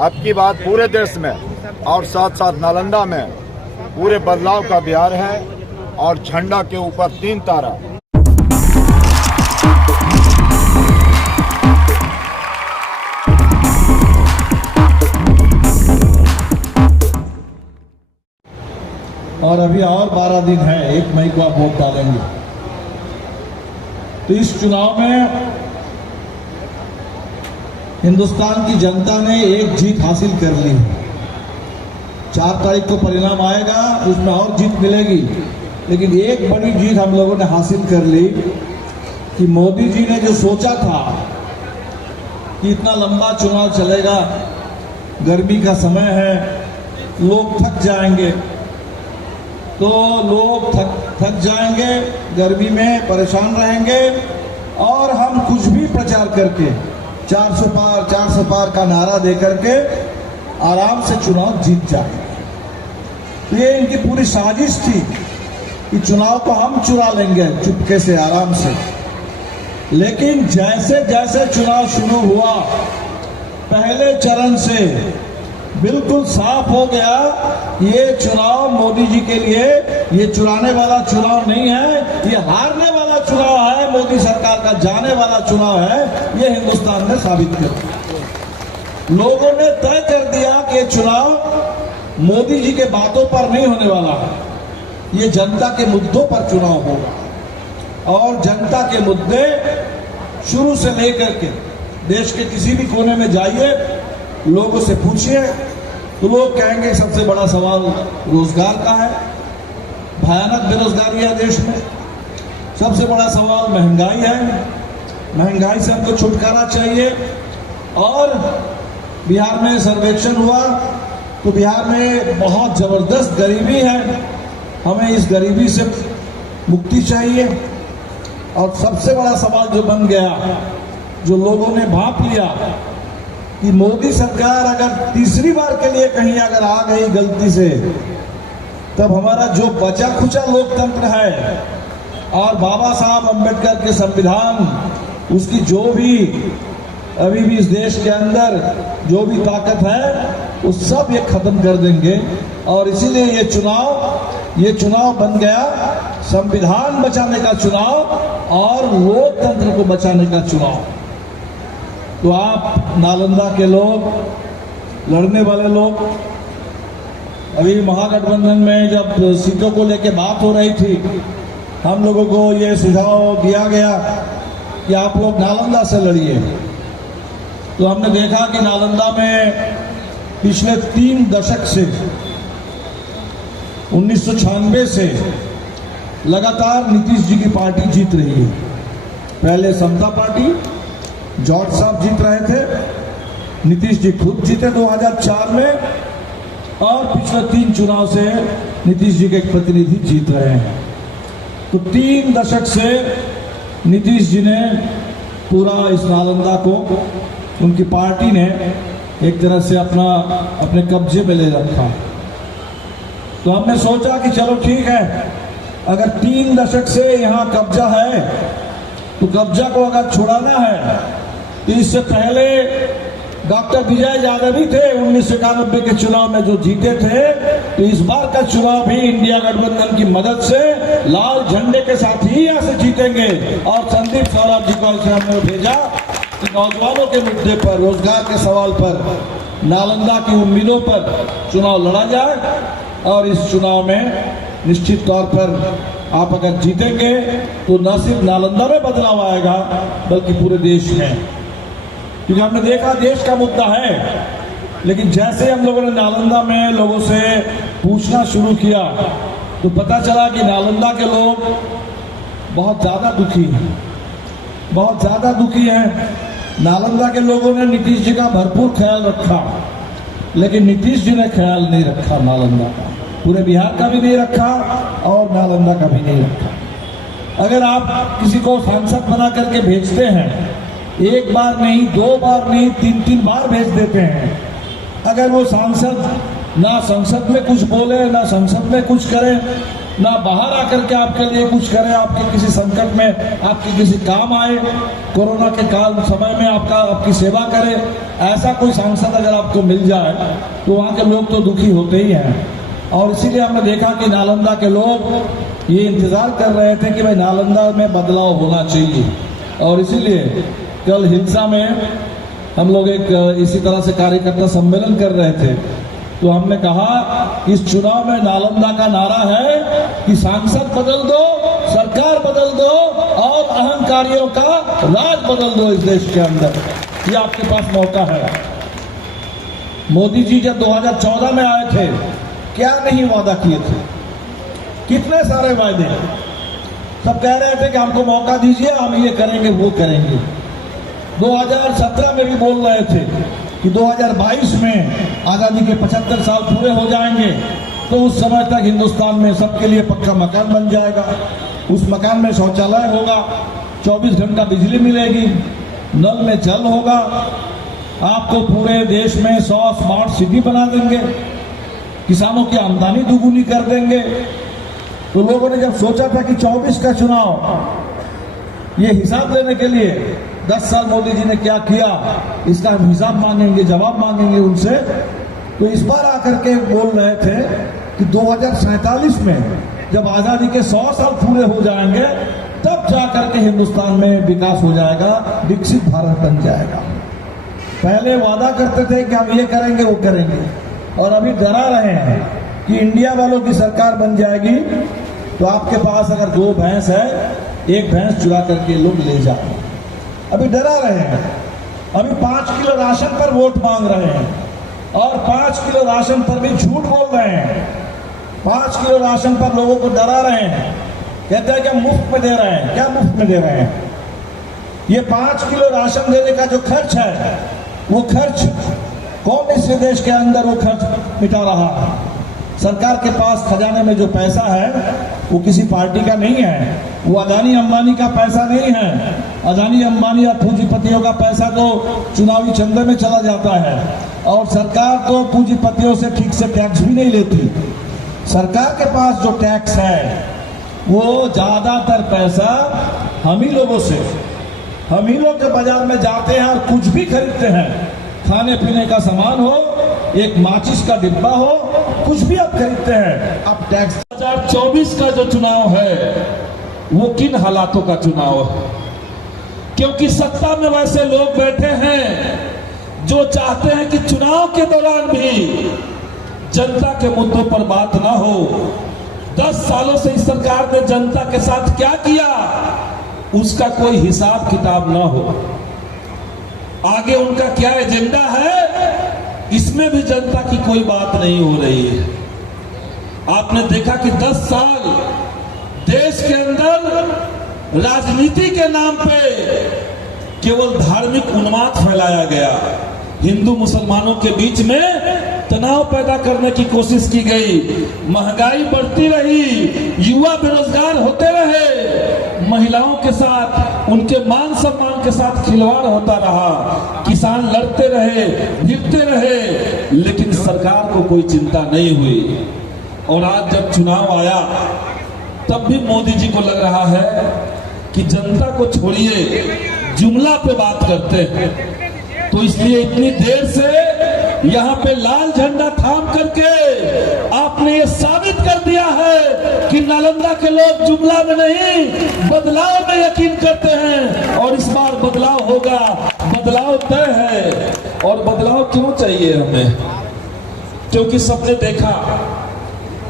अब की बात पूरे देश में और साथ साथ नालंदा में पूरे बदलाव का बिहार है और झंडा के ऊपर 3 तारा। और अभी और 12 दिन है, 1 मई को आप वोट डालेंगे। तो इस चुनाव में हिंदुस्तान की जनता ने एक जीत हासिल कर ली। 4 तारीख को परिणाम आएगा, उसमें और जीत मिलेगी, लेकिन एक बड़ी जीत हम लोगों ने हासिल कर ली कि मोदी जी ने जो सोचा था कि इतना लंबा चुनाव चलेगा, गर्मी का समय है, लोग थक जाएंगे, तो लोग थक जाएंगे, गर्मी में परेशान रहेंगे और हम कुछ भी प्रचार करके 400 पार का नारा दे करके आराम से चुनाव जीत जाएंगे। ये इनकी पूरी साजिश थी कि चुनाव को हम चुरा लेंगे चुपके से, आराम से। लेकिन जैसे जैसे चुनाव शुरू हुआ, पहले चरण से बिल्कुल साफ हो गया ये चुनाव मोदी जी के लिए ये चुराने वाला चुनाव नहीं है, ये हारने वाला चुनाव है, मोदी सरकार का जाने वाला चुनाव है। ये हिंदुस्तान ने साबित कर दिया। लोगों ने तय कर दिया कि ये चुनाव मोदी जी के बातों पर नहीं होने वाला है, ये जनता के मुद्दों पर चुनाव होगा। और जनता के मुद्दे शुरू से लेकर के देश के किसी भी कोने में जाइए, लोगों से पूछिए तो लोग कहेंगे सबसे बड़ा सवाल रोजगार का है, भयानक बेरोजगारी है देश में। सबसे बड़ा सवाल महंगाई है, महंगाई से हमको छुटकारा चाहिए। और बिहार में सर्वेक्षण हुआ तो बिहार में बहुत जबरदस्त गरीबी है, हमें इस गरीबी से मुक्ति चाहिए। और सबसे बड़ा सवाल जो बन गया, जो लोगों ने भांप लिया कि मोदी सरकार अगर तीसरी बार के लिए कहीं अगर आ गई गलती से, तब हमारा जो बचा खुचा लोकतंत्र है और बाबा साहब अम्बेडकर के संविधान, उसकी जो भी अभी भी इस देश के अंदर जो भी ताकत है, वो सब ये खत्म कर देंगे। और इसीलिए ये चुनाव बन गया संविधान बचाने का चुनाव और लोकतंत्र को बचाने का चुनाव। तो आप नालंदा के लोग, लड़ने वाले लोग, अभी महागठबंधन में जब सीटों को लेकर बात हो रही थी, हम लोगों को ये सुझाव दिया गया कि आप लोग नालंदा से लड़िए। तो हमने देखा कि नालंदा में पिछले 3 दशक से 1996 से लगातार नीतीश जी की पार्टी जीत रही है। पहले समता पार्टी, जॉर्ज साहब जीत रहे थे, नीतीश जी खुद जीते 2004 में, और पिछले 3 चुनाव से नीतीश जी के एक प्रतिनिधि जीत रहे हैं। तो 3 दशक से नीतीश जी ने पूरा इस नालंदा को, उनकी पार्टी ने एक तरह से अपने कब्जे में ले रखा। तो हमने सोचा कि चलो ठीक है, अगर 3 दशक से यहाँ कब्जा है, तो कब्जा को अगर छुड़ाना है तो इससे पहले डॉक्टर विजय यादव ही थे 1991 के चुनाव में जो जीते थे। तो इस बार का चुनाव भी इंडिया गठबंधन की मदद से लाल झंडे के साथ ही यहाँ से जीतेंगे। और संदीप सौरभ जी को हमने भेजा कि नौजवानों के मुद्दे पर, रोजगार के सवाल पर, नालंदा की उम्मीदों पर चुनाव लड़ा जाए। और इस चुनाव में निश्चित तौर पर आप अगर जीतेंगे तो न सिर्फ नालंदा में बदलाव आएगा, बल्कि पूरे देश में। क्योंकि हमने देखा देश का मुद्दा है, लेकिन जैसे हम लोगों ने नालंदा में लोगों से पूछना शुरू किया, तो पता चला कि नालंदा के लोग बहुत ज्यादा दुखी हैं, बहुत ज्यादा दुखी हैं। नालंदा के लोगों ने नीतीश जी का भरपूर ख्याल रखा, लेकिन नीतीश जी ने ख्याल नहीं रखा नालंदा का, पूरे बिहार का भी नहीं रखा और नालंदा का भी नहीं रखा। अगर आप किसी को सांसद बना करके भेजते हैं, 1 बार नहीं, 2 बार नहीं, 3 बार भेज देते हैं, अगर वो सांसद ना संसद में कुछ बोले, ना संसद में कुछ करे, ना बाहर आकर के आपके लिए कुछ करे, आपके किसी संकट में आपके किसी काम आए, कोरोना के काल समय में आपकी सेवा करे, ऐसा कोई सांसद अगर आपको मिल जाए तो वहाँ के लोग तो दुखी होते ही हैं। और इसीलिए हमने देखा कि नालंदा के लोग ये इंतजार कर रहे थे कि भाई नालंदा में बदलाव होना चाहिए, और इसीलिए कल हिल्सा में हम लोग एक इसी तरह से कार्यकर्ता सम्मेलन कर रहे थे, तो हमने कहा इस चुनाव में नालंदा का नारा है कि सांसद बदल दो, सरकार बदल दो और अहंकारियों का राज बदल दो इस देश के अंदर। ये आपके पास मौका है। मोदी जी जब 2014 में आए थे, क्या नहीं वादा किए थे, कितने सारे वायदे, सब कह रहे थे कि हमको मौका दीजिए, हम ये करेंगे वो करेंगे। 2017 में भी बोल रहे थे कि 2022 में आज़ादी के 75 साल पूरे हो जाएंगे तो उस समय तक हिंदुस्तान में सबके लिए पक्का मकान बन जाएगा, उस मकान में शौचालय होगा, 24 घंटा बिजली मिलेगी, नल में जल होगा, आपको पूरे देश में 100 स्मार्ट सिटी बना देंगे, किसानों की आमदनी दुगुनी कर देंगे। तो लोगों ने जब सोचा था कि 24 का चुनाव, ये हिसाब लेने के लिए 10 साल मोदी जी ने क्या किया इसका हम हिसाब मांगेंगे, जवाब मांगेंगे उनसे, तो इस बार आकर के बोल रहे थे कि 2047 में जब आजादी के 100 साल पूरे हो जाएंगे तब जाकर के हिंदुस्तान में विकास हो जाएगा, विकसित भारत बन जाएगा। पहले वादा करते थे कि हम ये करेंगे वो करेंगे, और अभी डरा रहे हैं कि इंडिया वालों की सरकार बन जाएगी तो आपके पास अगर 2 भैंस है, 1 भैंस चुरा करके लोग ले जाओ। अभी डरा रहे हैं, अभी 5 किलो राशन पर वोट मांग रहे हैं, और 5 किलो राशन पर भी झूठ बोल रहे हैं। 5 किलो राशन पर लोगों को डरा रहे हैं, कहते हैं कि हम मुफ्त में दे रहे हैं। क्या मुफ्त में दे रहे हैं? ये 5 किलो राशन देने का जो खर्च है, वो खर्च कौन इस देश के अंदर वो खर्च मिटा रहा है? सरकार के पास खजाने में जो पैसा है वो किसी पार्टी का नहीं है, वो अदानी अंबानी का पैसा नहीं है। अदानी अंबानी और पूंजीपतियों का पैसा तो चुनावी चंदे में चला जाता है, और सरकार तो पूंजीपतियों से ठीक से टैक्स भी नहीं लेती। सरकार के पास जो टैक्स है वो ज्यादातर पैसा हम ही लोगों से, हम ही लोग के बाजार में जाते हैं और कुछ भी खरीदते हैं, खाने पीने का सामान हो, एक माचिस का डिब्बा हो, कुछ भी आप खरीदते हैं, आप टैक्स। 2024 का जो चुनाव है वो किन हालातों का चुनाव है? क्योंकि सत्ता में वैसे लोग बैठे हैं जो चाहते हैं कि चुनाव के दौरान भी जनता के मुद्दों पर बात ना हो। 10 सालों से इस सरकार ने जनता के साथ क्या किया उसका कोई हिसाब किताब ना हो। आगे उनका क्या एजेंडा है इसमें भी जनता की कोई बात नहीं हो रही है। आपने देखा कि 10 साल देश के अंदर राजनीति के नाम पे केवल धार्मिक उन्माद फैलाया गया, हिंदू मुसलमानों के बीच में तनाव पैदा करने की कोशिश की गई, महंगाई बढ़ती रही, युवा बेरोजगार होते रहे, महिलाओं के साथ उनके मान सम्मान के साथ खिलवाड़ होता रहा, किसान लड़ते रहे, भिड़ते रहे, लेकिन सरकार को कोई चिंता नहीं हुई। और आज जब चुनाव आया तब भी मोदी जी को लग रहा है कि जनता को छोड़िए, जुमला पे बात करते हैं, तो इसलिए इतनी देर से यहाँ पे लाल झंडा थाम करके आपने ये साबित कर दिया है कि नालंदा के लोग जुमला में नहीं बदलाव में यकीन करते हैं, और इस बार बदलाव होगा, बदलाव तय है। और बदलाव क्यों चाहिए हमें? क्योंकि सबने देखा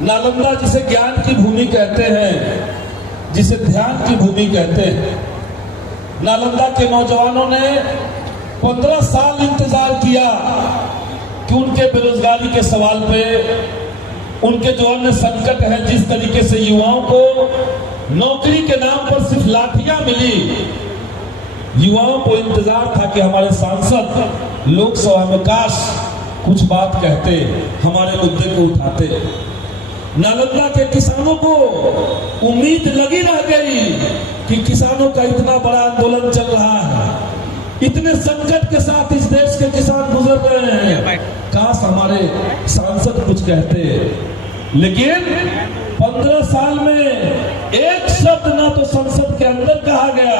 नालंदा जिसे ज्ञान की भूमि कहते हैं, जिसे ध्यान की भूमि कहते हैं, नालंदा के नौजवानों ने 15 साल इंतजार किया कि उनके बेरोजगारी के सवाल पे, उनके जो अन्य संकट है, जिस तरीके से युवाओं को नौकरी के नाम पर सिर्फ लाठियां मिली, युवाओं को इंतजार था कि हमारे सांसद लोकसभा में काश कुछ बात कहते, हमारे मुद्दे को उठाते। नालंदा के किसानों को उम्मीद लगी रह गई कि किसानों का इतना बड़ा आंदोलन चल रहा है, इतने संकट के साथ इस देश के किसान गुजर रहे हैं, काश हमारे सांसद कुछ कहते। लेकिन 15 साल में एक शब्द ना तो संसद के अंदर कहा गया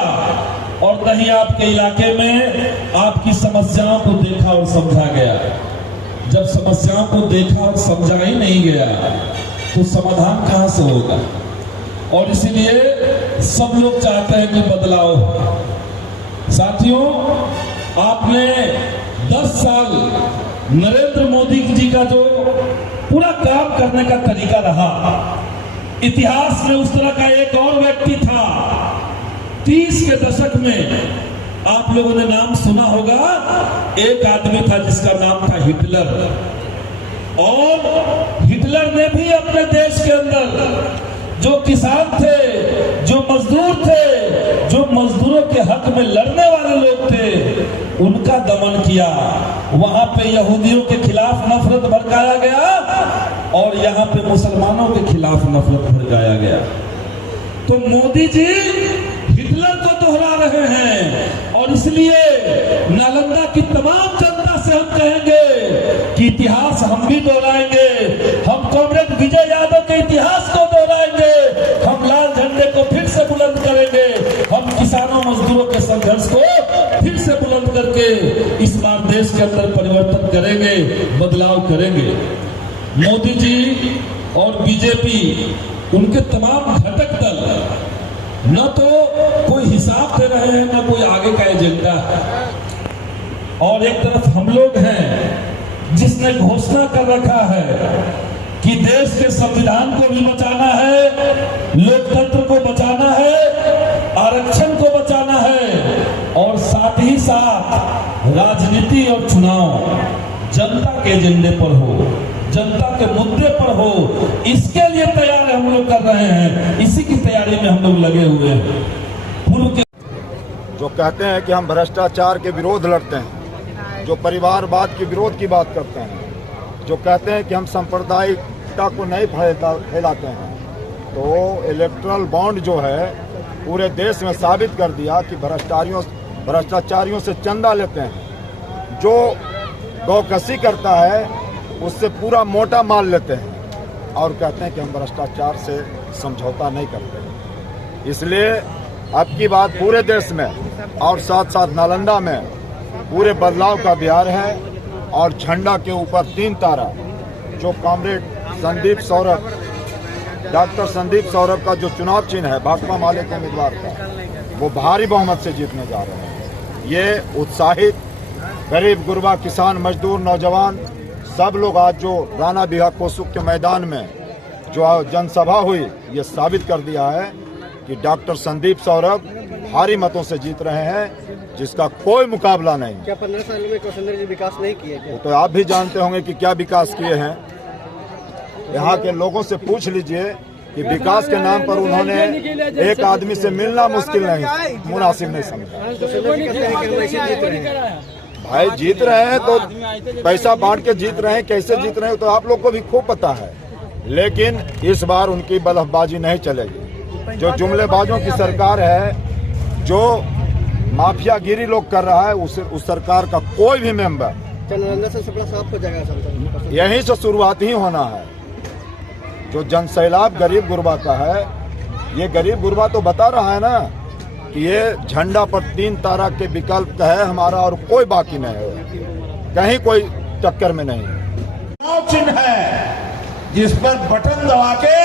और न ही आपके इलाके में आपकी समस्याओं को देखा और समझा गया। जब समस्याओं को देखा और समझा ही नहीं गया तो समाधान कहां से होगा? और इसीलिए सब लोग चाहते हैं कि बदलाव हो। साथियों, आपने 10 साल नरेंद्र मोदी जी का जो पूरा काम करने का तरीका रहा, इतिहास में उस तरह का एक और व्यक्ति था। 30 के दशक में आप लोगों ने नाम सुना होगा, एक आदमी था जिसका नाम था हिटलर। और हिटलर ने भी अपने देश के अंदर जो किसान थे, जो मजदूर थे, जो मजदूरों के हक में लड़ने वाले लोग थे, उनका दमन किया। वहां पे यहूदियों के खिलाफ नफरत भड़काया गया और यहाँ पे मुसलमानों के खिलाफ नफरत भड़काया गया। तो मोदी जी हिटलर को दोहरा रहे हैं और इसलिए नालंदा की तमाम जनता से हम कहेंगे कि इतिहास हम भी दोहराएंगे। हम कॉमरेड विजय यादव के इतिहास को दोहराएंगे। हम लाल झंडे को फिर से बुलंद करेंगे। हम किसानों मजदूरों के संघर्ष को फिर से बुलंद करके इस बार देश के अंदर परिवर्तन करेंगे, बदलाव करेंगे। मोदी जी और बीजेपी, उनके तमाम घटक दल न तो कोई हिसाब दे रहे हैं, न कोई आगे का एजेंडा है। और एक तरफ हम लोग हैं जिसने घोषणा कर रखा है कि देश के संविधान को भी बचाना है, लोकतंत्र को बचाना है, आरक्षण को बचाना है और साथ ही साथ राजनीति और चुनाव जनता के एजेंडे पर हो, जनता के मुद्दे पर हो। इसके लिए तैयार हम लोग कर रहे हैं। इसी की तैयारी में हम लोग लगे हुए हैं। पूर्व के जो कहते हैं कि हम भ्रष्टाचार के विरोध लड़ते हैं, जो परिवारवाद के विरोध की बात करते हैं, जो कहते हैं कि हम सांप्रदायिकता को नहीं फैलाते हैं, तो इलेक्ट्रल बॉन्ड जो है पूरे देश में साबित कर दिया कि भ्रष्टाचारियों से चंदा लेते हैं। जो गौकसी करता है उससे पूरा मोटा माल लेते हैं और कहते हैं कि हम भ्रष्टाचार से समझौता नहीं करते। इसलिए अब की बात पूरे देश में और साथ साथ नालंदा में पूरे बदलाव का बिहार है। और झंडा के ऊपर 3 तारा, जो कॉमरेड संदीप सौरभ, डॉक्टर संदीप सौरभ का जो चुनाव चिन्ह है भाकपा माले के उम्मीदवार का, वो भारी बहुमत से जीतने जा रहे हैं। ये उत्साहित गरीब गुरबा, किसान, मजदूर, नौजवान सब लोग आज जो राणा बिहा कोसुक के मैदान में जो जनसभा हुई, ये साबित कर दिया है कि डॉक्टर संदीप सौरभ भारी मतों से जीत रहे हैं, जिसका कोई मुकाबला नहीं। क्या 15 साल में कौशलेंद्र जी विकास नहीं किए? वो तो आप भी जानते होंगे कि क्या विकास किए हैं। यहाँ के लोगों से पूछ लीजिए कि विकास के नाम पर उन्होंने एक आदमी से मिलना मुश्किल नहीं, मुनासिब नहीं समझा। भाई जीत रहे हैं तो पैसा बांट के जीत रहे हैं, कैसे जीत रहे हैं तो आप लोग को भी खूब पता है। लेकिन इस बार उनकी बलफबाजी नहीं चलेगी। जो जुमलेबाजों की सरकार है, जो माफियागिरी लोग कर रहा है, उस सरकार का कोई भी मेंबर नालंदा से सपना साफ हो जाएगा। यहीं से शुरुआत ही होना है। जो जनसैलाब गरीब गुरबा का है, ये गरीब गुरबा तो बता रहा है ना कि ये झंडा पर 3 तारा के विकल्प का है हमारा और कोई बाकी नहीं है, कहीं कोई टक्कर में नहीं। चुनाव चिन्ह है जिस पर बटन दबा के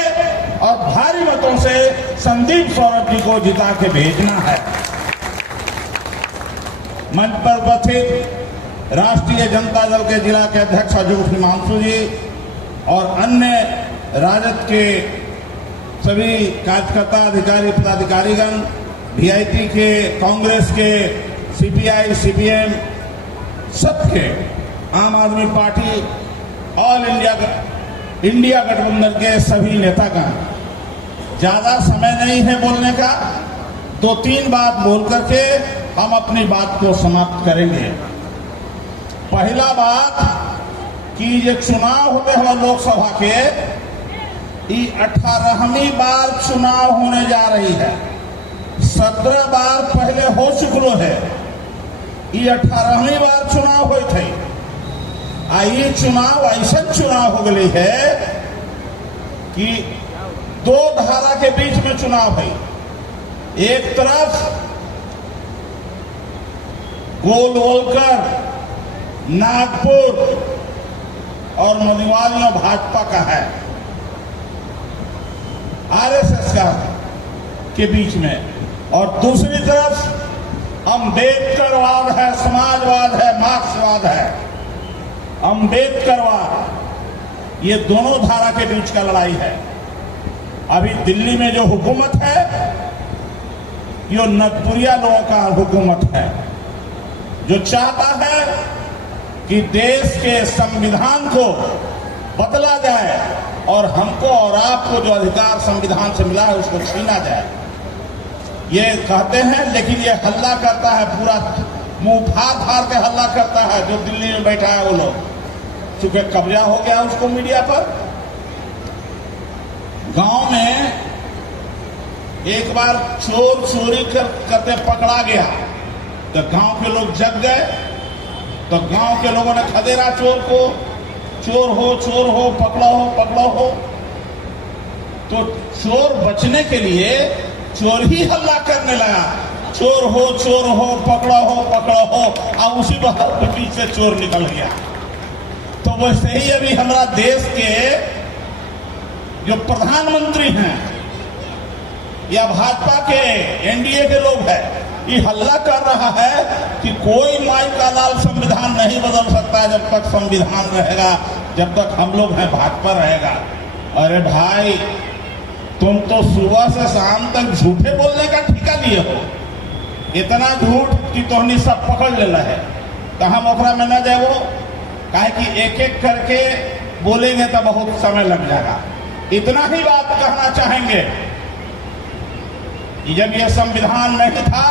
और भारी मतों से संदीप सौरभ जी को जिता के भेजना है। मंच पर उपस्थित राष्ट्रीय जनता दल के जिला के अध्यक्ष अजूफ हिमांशु जी और अन्य राजद के सभी कार्यकर्ता, अधिकारी, पदाधिकारीगण, वीआईपी के, कांग्रेस के, सीपीआई, सीपीएम, सबके, आम आदमी पार्टी, ऑल इंडिया गठबंधन के सभी नेतागण, ज्यादा समय नहीं है बोलने का। 2-3 बात बोल करके हम अपनी बात को समाप्त करेंगे। पहला बात कि ये चुनाव होते हुए लोकसभा के 18वीं बार चुनाव होने जा रही है। 17 बार पहले हो चुकलो है, ये 18वीं बार चुनाव हुए थे। ये चुनाव ऐसा चुनाव हो गई है कि दो धारा के बीच में चुनाव है। एक तरफ गोलवोलकर नागपुर और मनिवालिया भाजपा का है, आरएसएस का के बीच में, और दूसरी तरफ अम्बेडकरवाद है, समाजवाद है, मार्क्सवाद है। अम्बेडकरवाद, ये दोनों धारा के बीच का लड़ाई है। अभी दिल्ली में जो हुकूमत है ये नटपुरिया लोगों का हुकूमत है, जो चाहता है कि देश के संविधान को बदला जाए और हमको और आपको जो अधिकार संविधान से मिला है उसको छीना जाए। ये कहते हैं, लेकिन ये हल्ला करता है, पूरा मुंह फाड़ के हल्ला करता है जो दिल्ली में बैठा है वो लोग, चूंकि कब्जा हो गया उसको मीडिया पर। गांव में एक बार चोर चोरी करते पकड़ा गया तो गांव के लोग जग गए, तो गांव के लोगों ने खदेड़ा चोर को, चोर हो, पकड़ो हो। तो चोर बचने के लिए चोर ही हल्ला करने लगा, चोर हो, पकड़ो हो, और उसी वक्त बीच से चोर निकल गया। तो वैसे ही अभी हमारा देश के जो प्रधानमंत्री हैं या भाजपा के एनडीए के लोग हैं, ये हल्ला कर रहा है कि कोई माई का लाल संविधान नहीं बदल सकता है जब तक संविधान रहेगा, जब तक हम लोग हैं भाजपा रहेगा। अरे भाई, तुम तो सुबह से शाम तक झूठे बोलने का ठेका लिए हो, इतना झूठ कि तोहनी सब पकड़ लेना है। तो हम ओकरा में न जाए, वो काहे कि एक एक करके बोलेंगे तो बहुत समय लग जाएगा। इतना ही बात कहना चाहेंगे कि जब यह संविधान नहीं था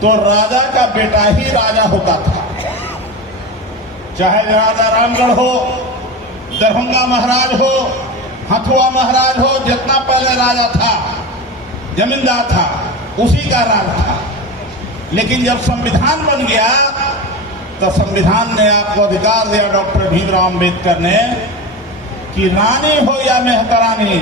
तो राजा का बेटा ही राजा होता था, चाहे राजा रामगढ़ हो, दरभंगा महाराज हो, हथुआ महाराज हो, जितना पहले राजा था, जमींदार था, उसी का राज था। लेकिन जब संविधान बन गया तो संविधान ने आपको अधिकार दिया, डॉक्टर भीमराव अंबेडकर ने, कि रानी हो या मेहतरानी,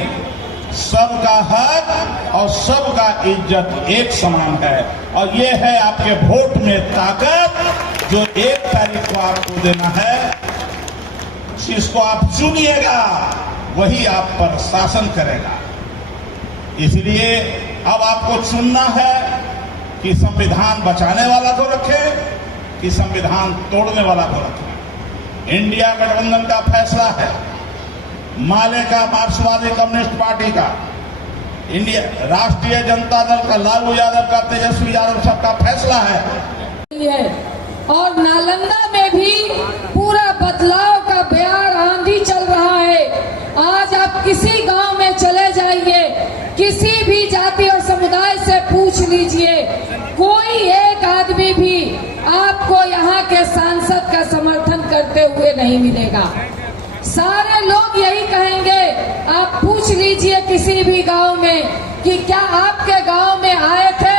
सबका हक और सबका इज्जत एक समान है। और ये है आपके वोट में ताकत जो 1 तारीख को आपको देना है। जिसको आप चुनिएगा वही आप पर शासन करेगा। इसलिए अब आपको चुनना है कि संविधान बचाने वाला को रखे कि संविधान तोड़ने वाला को रखे। इंडिया गठबंधन का फैसला है, माले का, मार्क्सवादी कम्युनिस्ट पार्टी का, इंडिया राष्ट्रीय जनता दल का, लालू यादव का, तेजस्वी यादव सबका फैसला है। और नालंदा में भी पूरा बदलाव का बयार आंधी चल रहा है। आज आप किसी गांव में चले जाइए, किसी भी जाति और समुदाय से पूछ लीजिए, कोई एक आदमी भी आपको यहाँ के सांसद का समर्थन करते हुए नहीं मिलेगा। सारे लोग यही कहेंगे, आप पूछ लीजिए किसी भी गांव में कि क्या आपके गांव में आए थे,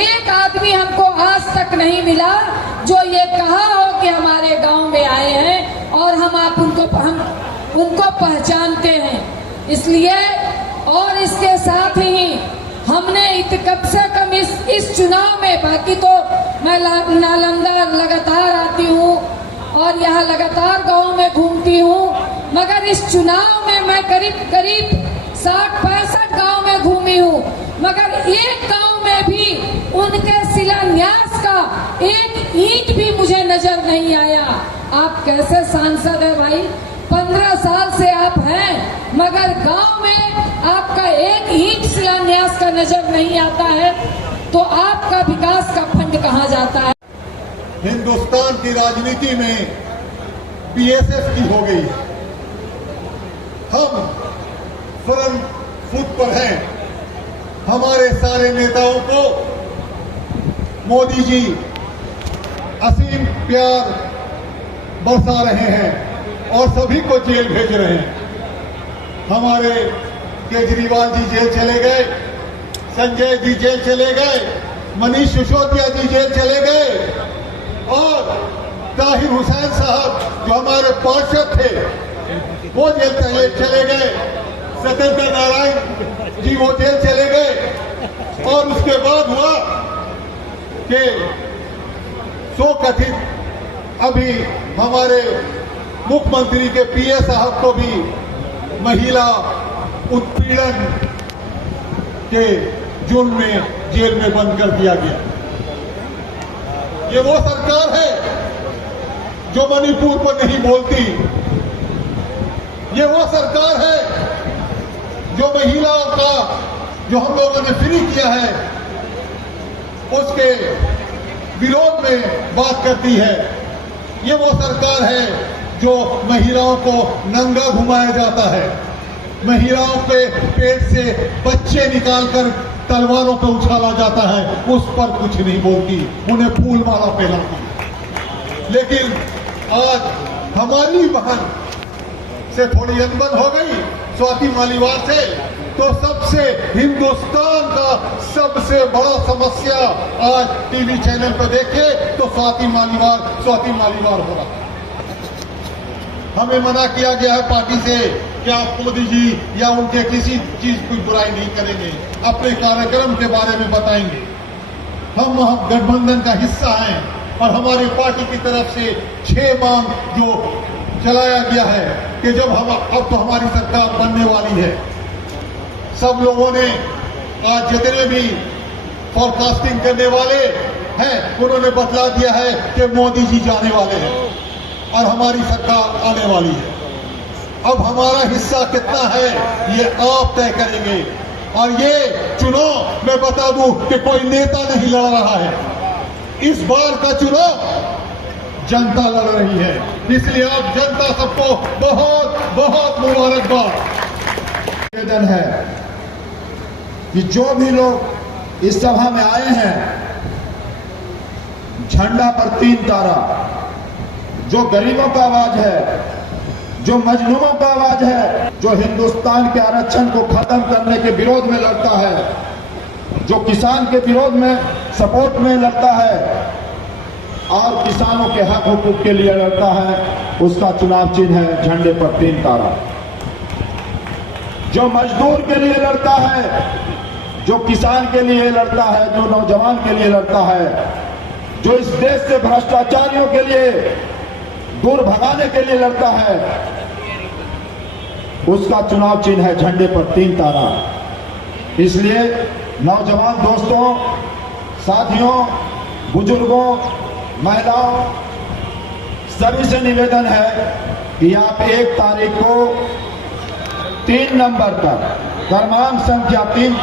एक आदमी हमको आज तक नहीं मिला जो ये कहा हो कि हमारे गांव में आए हैं और हम उनको पहचानते हैं। इसलिए और इसके साथ ही हमने कम से कम इस चुनाव में, बाकी तो मैं नालंदा लगातार आती हूँ और यहाँ लगातार गांव में घूमती हूँ, मगर इस चुनाव में मैं करीब 60-65 गांव में घूमी हूँ, मगर एक गांव में भी उनके शिलान्यास का एक ईंट भी मुझे नजर नहीं आया। आप कैसे सांसद है भाई? 15 साल से आप हैं, मगर गांव में आपका एक ईंट शिलान्यास का नजर नहीं आता है, तो आपका विकास का फंड कहाँ जाता है? हिंदुस्तान की राजनीति में बीएसएफ की हो गई है। हम फ्रंट फुट पर हैं। हमारे सारे नेताओं को मोदी जी असीम प्यार बरसा रहे हैं और सभी को जेल भेज रहे हैं। हमारे केजरीवाल जी जेल चले गए, संजय जी जेल चले गए, मनीष सिसोदिया जी जेल चले गए और ताहिर हुसैन साहब जो हमारे पार्षद थे वो जेल चले गए, सत्येंद्र नारायण जी वो जेल चले गए। और उसके बाद हुआ कि सो कथित अभी हमारे मुख्यमंत्री के पीए साहब को भी महिला उत्पीड़न के जुर्म में जेल में बंद कर दिया गया। ये वो सरकार है जो मणिपुर पर नहीं बोलती। ये वो सरकार है जो महिलाओं का जो हम लोगों ने फ्री किया है उसके विरोध में बात करती है। ये वो सरकार है जो महिलाओं को नंगा घुमाया जाता है, महिलाओं के पेट से बच्चे निकालकर तलवारों पर उछाला जाता है, उस पर कुछ नहीं बोलती, उन्हें फूल माला पहनाती। लेकिन आज हमारी बहन से थोड़ी अनबन हो गई स्वाति मालीवाल से, तो सबसे हिंदुस्तान का सबसे बड़ा समस्या आज टीवी चैनल पर देखे तो स्वाति मालीवाल हो रहा है। हमें मना किया गया है पार्टी से कि आप मोदी जी या उनके किसी चीज की बुराई नहीं करेंगे, अपने कार्यक्रम के बारे में बताएंगे। हम गठबंधन का हिस्सा हैं और हमारी पार्टी की तरफ से 6 मांग जो चलाया गया है कि जब अब तो हमारी सरकार बनने वाली है, सब लोगों ने आज जितने भी फोरकास्टिंग करने वाले हैं उन्होंने बतला दिया है कि मोदी जी जाने वाले हैं और हमारी सरकार आने वाली है। अब हमारा हिस्सा कितना है ये आप तय करेंगे। और ये चुनाव मैं बता दूं कि कोई नेता नहीं लड़ रहा है, इस बार का चुनाव जनता लड़ रही है। इसलिए आप जनता सबको बहुत बहुत मुबारकबाद। निवेदन है कि जो भी लोग इस सभा में आए हैं, झंडा पर 3 तारा, जो गरीबों का आवाज है, जो मजलूमों का आवाज है, जो हिंदुस्तान के आरक्षण को खत्म करने के विरोध में लड़ता है, जो किसान के विरोध में सपोर्ट में लड़ता है और किसानों के हक हुकूक के लिए लड़ता है, उसका चुनाव चिन्ह है झंडे पर 3 तारा। जो मजदूर के लिए लड़ता है, जो किसान के लिए लड़ता है, जो नौजवान के लिए लड़ता है, जो इस देश से भ्रष्टाचारियों के लिए दूर भगाने के लिए लड़ता है, उसका चुनाव चिन्ह है झंडे पर 3 तारा। इसलिए नौजवान दोस्तों, साथियों, बुजुर्गों, महिलाओं, सभी से निवेदन है कि आप 1 तारीख को 3 नंबर पर क्रमांक संख्या 3